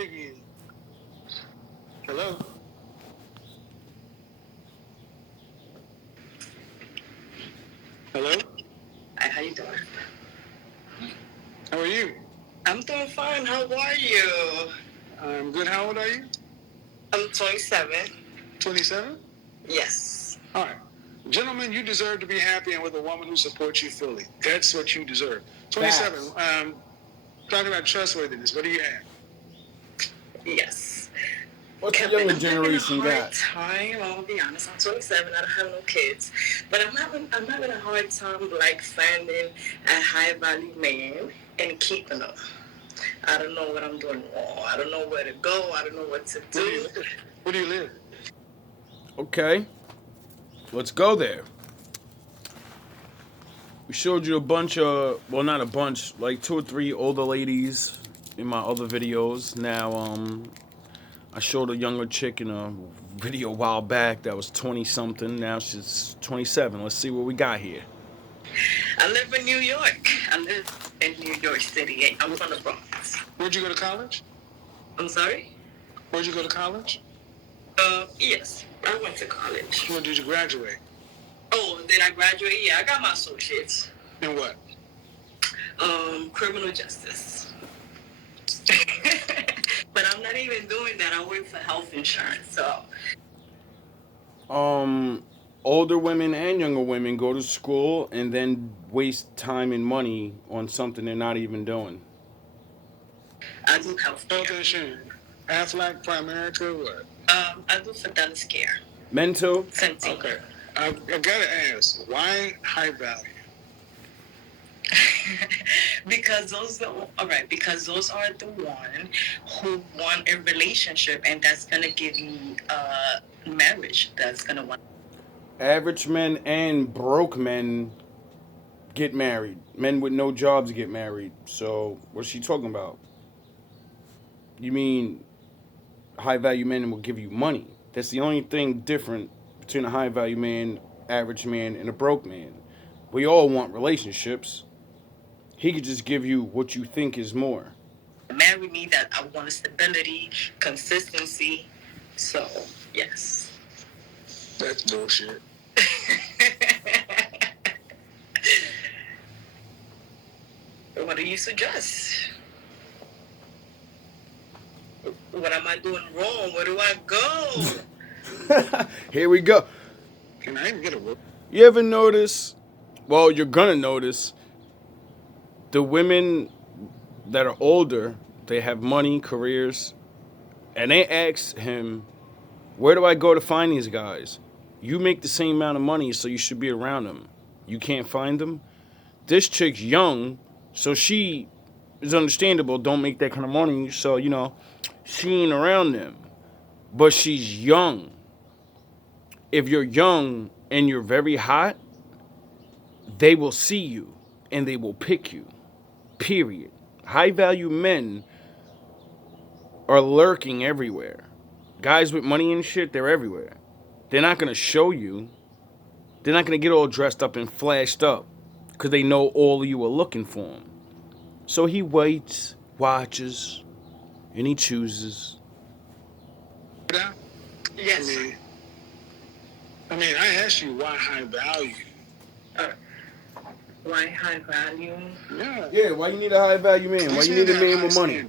Again. Hello? Hello? Hi, how you doing? How are you? I'm doing fine. How are you? I'm good. How old are you? I'm 27. 27? Yes. All right. Gentlemen, you deserve to be happy and with a woman who supports you fully. That's what you deserve. 27. Talking about trustworthiness, what do you have? Yes. What's Kevin, the younger I'm generation having a got? hard time. I'll be honest. I'm 27. I don't have no kids, but I'm having a hard time like finding a high value man and keeping them. I don't know what I'm doing wrong. I don't know where to go. I don't know what to do. Where do you live? Okay, let's go there. We showed you a bunch of, well, not a bunch, like 2 or 3 older ladies in my other videos. Now, I showed a younger chick in a video a while back that was 20 something. Now she's 27. Let's see what we got here. I live in New York. I live in New York City. I'm from the Bronx. Where'd you go to college? I'm sorry? Where'd you go to college? Yes. I went to college. When did you graduate? Oh, did I graduate? Yeah, I got my associates. In what? Criminal justice. But I'm not even doing that. I work for health insurance, so. Older women and younger women go to school and then waste time and money on something they're not even doing. I do health insurance. Aflac, Primerica, what? I do Fidelis Care. Mental? Centene. Okay. I've got to ask, why high value? Because those are the one who want a relationship, and that's gonna give you marriage. That's gonna want. Average men and broke men get married. Men with no jobs get married. So what's she talking about? You mean high value men will give you money? That's the only thing different between a high value man, average man, and a broke man. We all want relationships. He could just give you what you think is more. Marry me, that I want a stability, consistency. So, yes. That's bullshit. What do you suggest? What am I doing wrong? Where do I go? Here we go. Can I even get a word? You ever notice, well, you're gonna notice, the women that are older, they have money, careers, and they ask him, where do I go to find these guys? You make the same amount of money, so you should be around them. You can't find them? This chick's young, so she is understandable, don't make that kind of money, so, she ain't around them. But she's young. If you're young and you're very hot, they will see you and they will pick you. Period. High value men are lurking everywhere. Guys with money and shit, they're everywhere. They're not going to show you. They're not going to get all dressed up and flashed up because they know all of you are looking for him. So he waits, watches, and he chooses. Yes. I asked you why high value. Why high value? Yeah, why you need a high value man? Why you need a man with money?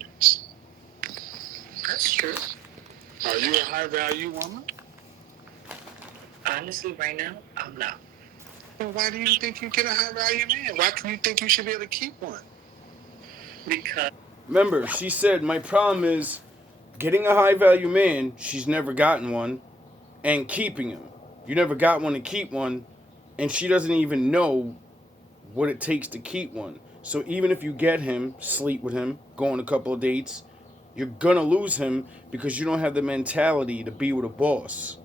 That's true. Are you a high value woman? Honestly, right now, I'm not. Well, why do you think you get a high value man? Why do you think you should be able to keep one? Because. Remember, she said, my problem is getting a high value man, she's never gotten one, and keeping him. You never got one to keep one, and she doesn't even know what it takes to keep one. So even if you get him, sleep with him, go on a couple of dates, you're gonna lose him because you don't have the mentality to be with a boss.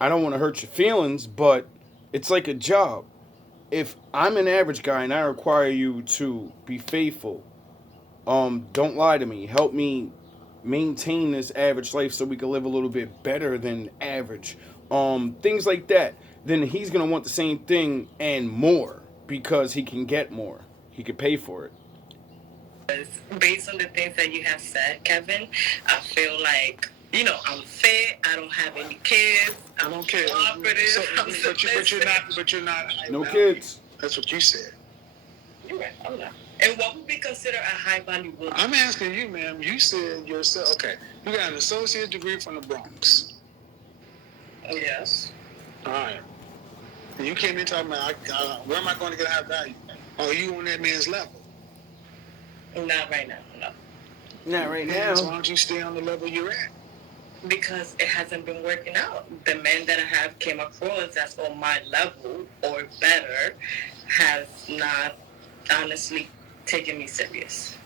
I don't want to hurt your feelings, but it's like a job. If I'm an average guy and I require you to be faithful, don't lie to me. Help me maintain this average life so we can live a little bit better than average. Things like that. Then he's going to want the same thing and more because he can get more. He can pay for it. Based on the things that you have said, Kevin, I feel like, I'm fit. I don't have any kids. I don't care. Cooperative. But you're not. No kids. That's what you said. You're right. I'm not. And what would be considered a high value woman? I'm asking you, ma'am. You said yourself. Okay, you got an associate degree from the Bronx. Yes. All right. And you came in talking about, where am I going to get high value? Are you on that man's level? Not right now, no. Not right Then now. why don't you stay on the level you're at? Because it hasn't been working out. The men that I have came across that's on my level or better has not honestly taken me serious.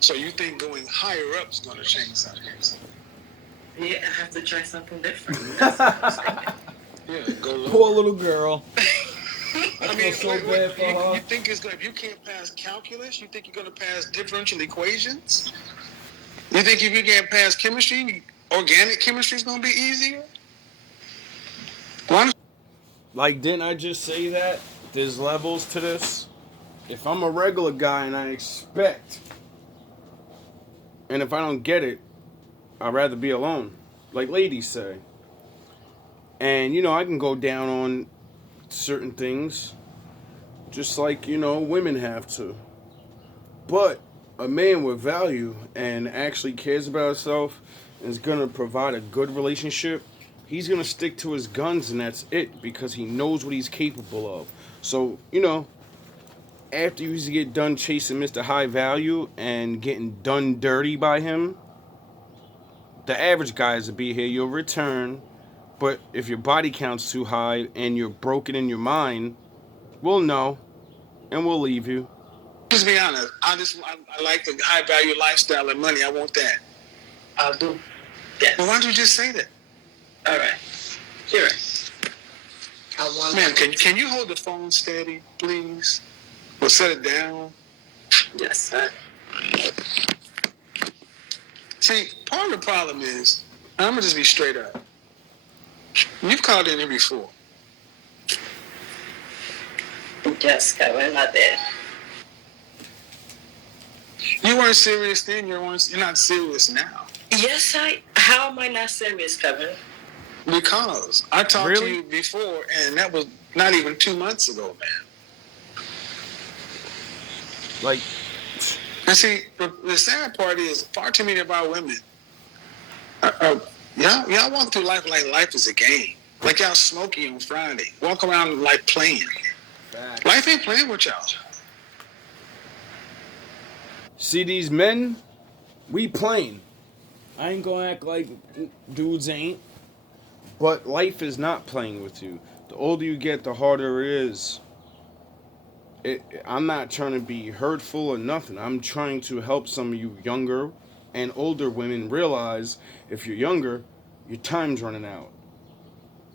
So you think going higher up is going to change something? Yeah, I have to try something different. That's what I'm saying. Yeah, go low. Poor little girl. I mean, so bad for her. You think it's going? If you can't pass calculus, you think you're going to pass differential equations? You think if you can't pass chemistry, organic chemistry is going to be easier? Why? Like, didn't I just say that? There's levels to this. If I'm a regular guy and I expect, and if I don't get it, I'd rather be alone, like ladies say. And, I can go down on certain things, just like, women have to. But a man with value and actually cares about himself and is going to provide a good relationship, he's going to stick to his guns and that's it, because he knows what he's capable of. So, after you get done chasing Mr. High Value and getting done dirty by him, the average guys will be here. You'll return. But if your body count's too high and you're broken in your mind, we'll know and we'll leave you. Just be honest. I like the high value lifestyle and money. I want that. I'll do. Yes. Well, why don't you just say that? All right. You're right. I want. Man, can you hold the phone steady, please? Or set it down? Yes, sir. See, part of the problem is, I'm going to just be straight up. You've called in here before. Yes, Kevin, I did. You weren't serious then. You're not serious now. Yes, How am I not serious, Kevin? Because I talked to you before, and that was not even 2 months ago, man. Like, and see, the sad part is, far too many of our women, y'all walk through life like life is a game. Like y'all smoky on Friday. Walk around like playing. Life ain't playing with y'all. see these men, we playing. I ain't gonna act like dudes ain't. But life is not playing with you. The older you get, the harder it is. I'm not trying to be hurtful or nothing. I'm trying to help some of you younger and older women realize if you're younger, your time's running out.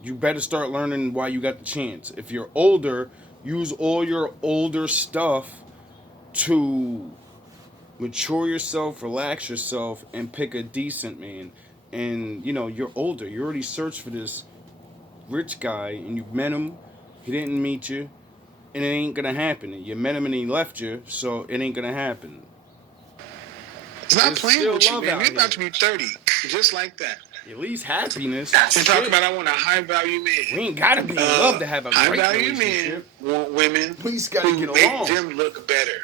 You better start learning while you got the chance. If you're older, use all your older stuff to mature yourself, relax yourself, and pick a decent man. And, you're older. You already searched for this rich guy, and you met him. He didn't meet you. And it ain't gonna happen. You met him and he left you, so it ain't gonna happen. It's not playing with you, man. We're about to be 30, just like that. At least happiness. And talk about, I want a high value man. We ain't gotta be in love to have a high great value relationship. men want women We just gotta who get make along. them look better.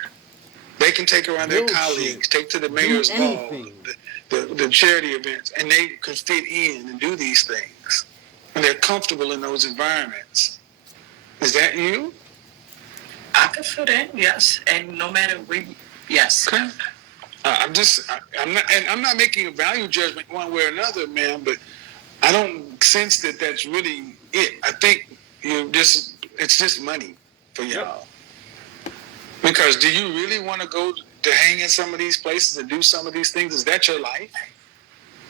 They can take around their colleagues, take to the mayor's ball, the charity events, and they can fit in and do these things. And they're comfortable in those environments. Is that you? I can fit in, yes, and no matter where, yes. Okay. I'm not making a value judgment one way or another, man. But I don't sense that that's really it. I think it's just money for y'all. Because do you really want to go to hang in some of these places and do some of these things? Is that your life?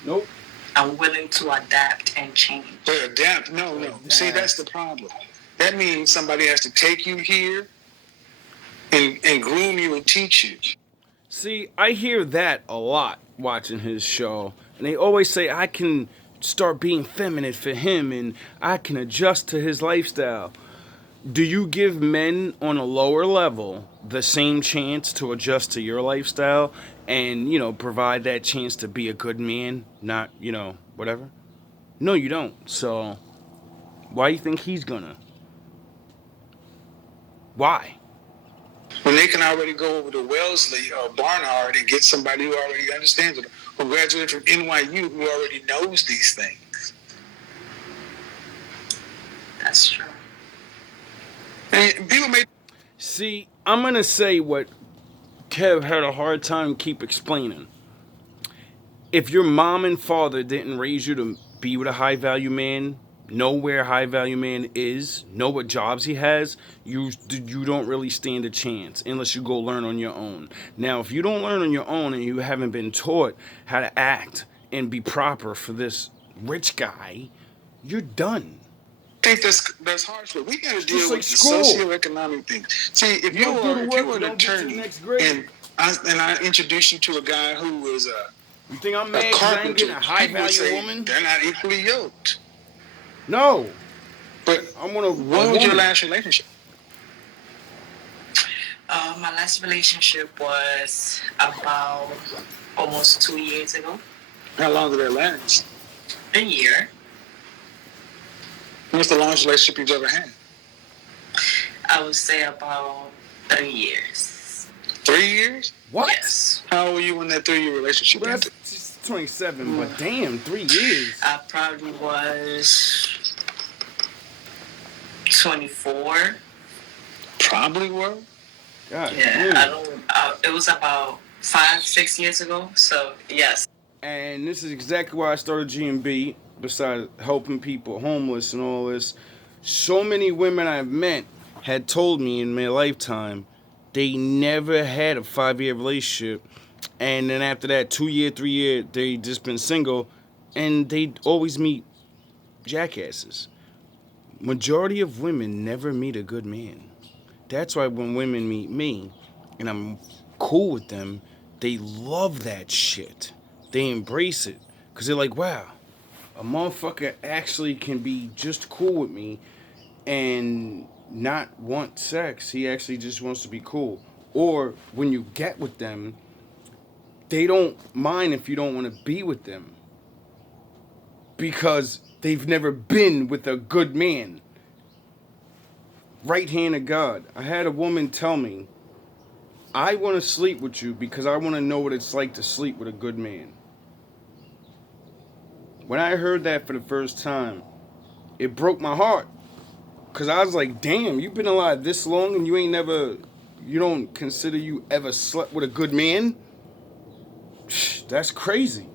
Nope. I'm willing to adapt and change. But adapt? No. See, that's the problem. That means somebody has to take you here and groom you and teach you. See, I hear that a lot watching his show. And they always say I can start being feminine for him and I can adjust to his lifestyle. Do you give men on a lower level the same chance to adjust to your lifestyle and, provide that chance to be a good man, not, whatever? No, you don't. So, why do you think he's gonna? Why? When they can already go over to Wellesley or Barnard and get somebody who already understands it, who graduated from NYU, who already knows these things. That's true. And people may. See, I'm gonna say what Kev had a hard time keep explaining. If your mom and father didn't raise you to be with a high value man, know where high value man is, know what jobs he has, you don't really stand a chance unless you go learn on your own. Now, if you don't learn on your own and you haven't been taught how to act and be proper for this rich guy, you're done. I think that's harsh, but we got to deal like with school. the socioeconomic things. See, if you were an attorney and I introduce you to a guy who is you think I'm a mad because I ain't getting a carpenter, high people would value say woman? they're not equally yoked. No. But I want a what was your last relationship? My last relationship was about almost 2 years ago. How long did that last? A year. What's the longest relationship you've ever had? I would say about 3 years. 3 years? What? Yes. How old were you when that 3-year relationship Well, ended? that's 27, but damn, 3 years. I probably was 24. Probably were. God, Yeah, damn. I don't. It was about 5-6 years ago. So yes. And this is exactly why I started GmB, besides helping people homeless and all this. So many women I've met had told me in my lifetime they never had a 5-year relationship. And then after that, 2 year, 3 year, they just been single. And they always meet jackasses. Majority of women never meet a good man. That's why when women meet me, and I'm cool with them, they love that shit. They embrace it. Because they're like, wow, a motherfucker actually can be just cool with me and not want sex. He actually just wants to be cool. Or when you get with them, they don't mind if you don't want to be with them. Because they've never been with a good man. Right hand of God. I had a woman tell me, I want to sleep with you because I want to know what it's like to sleep with a good man. When I heard that for the first time, it broke my heart. Because I was like, damn, you've been alive this long and you don't consider you ever slept with a good man? That's crazy.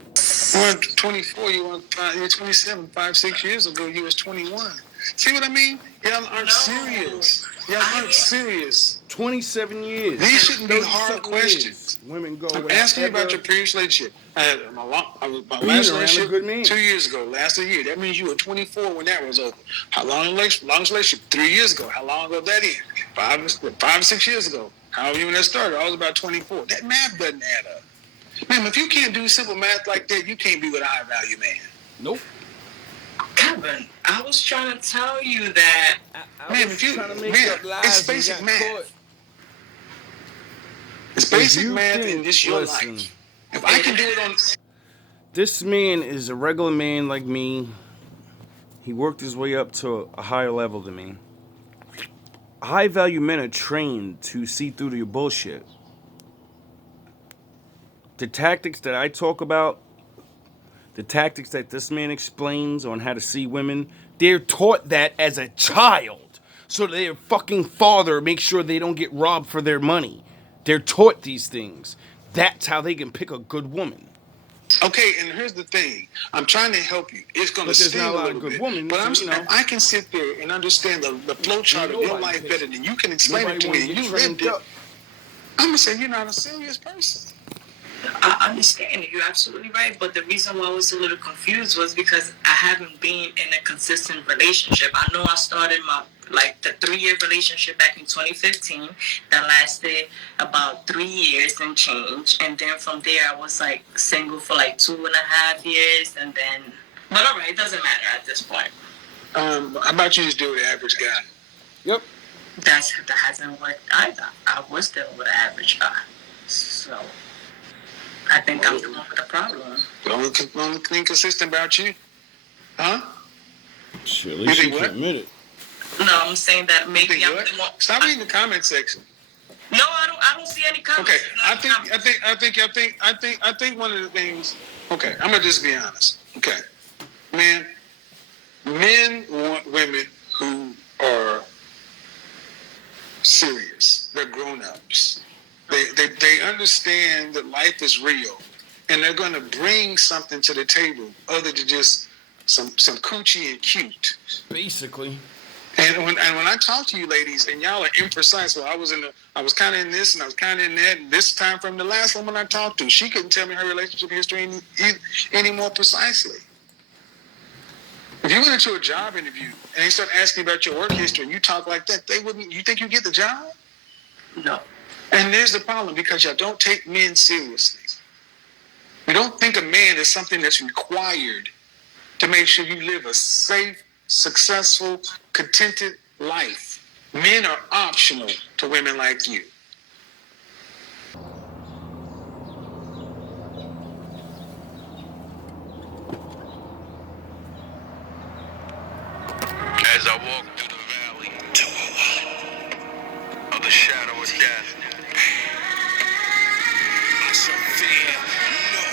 You weren't 24, you were 27, 5-6 years ago, you was 21. See what I mean? Y'all aren't serious. Y'all aren't serious. 27 years. These shouldn't be hard 37 questions. years. Women go I'm without asking you about ever your previous relationship. I had my last being around a relationship good man. 2 years ago, last a year. That means you were 24 when that was over. How long longest relationship? 3 years ago. How long ago that is? 5-6 years ago. How you when that started? I was about 24. That math doesn't add up. Man, if you can't do simple math like that, you can't be with a high value man. Nope. Kevin, I was trying to tell you that. Man, if you, it's basic math. Caught. It's basic math and it's your life. If I can do it on... This man is a regular man like me. He worked his way up to a higher level than me. High value men are trained to see through to your bullshit. The tactics that I talk about, the tactics that this man explains on how to see women, they're taught that as a child. So their fucking father makes sure they don't get robbed for their money. They're taught these things. That's how they can pick a good woman. Okay, and here's the thing. I'm trying to help you. It's going to sting a little bit. But I can sit there and understand the flow chart of your life better than you can explain it to me. And you lived it. I'm going to say you're not a serious person. I understand. You're absolutely right. But the reason why I was a little confused was because I haven't been in a consistent relationship. I know I started the 3-year relationship back in 2015 that lasted about 3 years and change. And then from there, I was single for 2.5 years. And then, but all right, it doesn't matter at this point. How about you just deal with the average guy? Yep. that hasn't worked either. I was dealing with an average guy. So I think I'm the one with the problem. The only thing consistent about you, huh? Shit, at least You you think can what? admit it. No, I'm saying that You maybe think I'm what? the one. Stop reading the comment section. No, I don't see any comments. Okay, I think one of the things. Okay, I'm gonna just be honest. Okay, men want women who are serious. They're grown ups. They understand that life is real, and they're gonna bring something to the table other than just some coochie and cute. Basically. And when I talk to you ladies, and y'all are imprecise. Well, I was kind of in this, and I was kind of in that. And this time from the last woman I talked to, she couldn't tell me her relationship history any more precisely. If you went into a job interview and they start asking about your work history, and you talk like that, they wouldn't. You think you get the job? No. And there's the problem, because y'all don't take men seriously. You don't think a man is something that's required to make sure you live a safe, successful, contented life. Men are optional to women like you. As I walk through the valley of the shadow of death, I shall fear no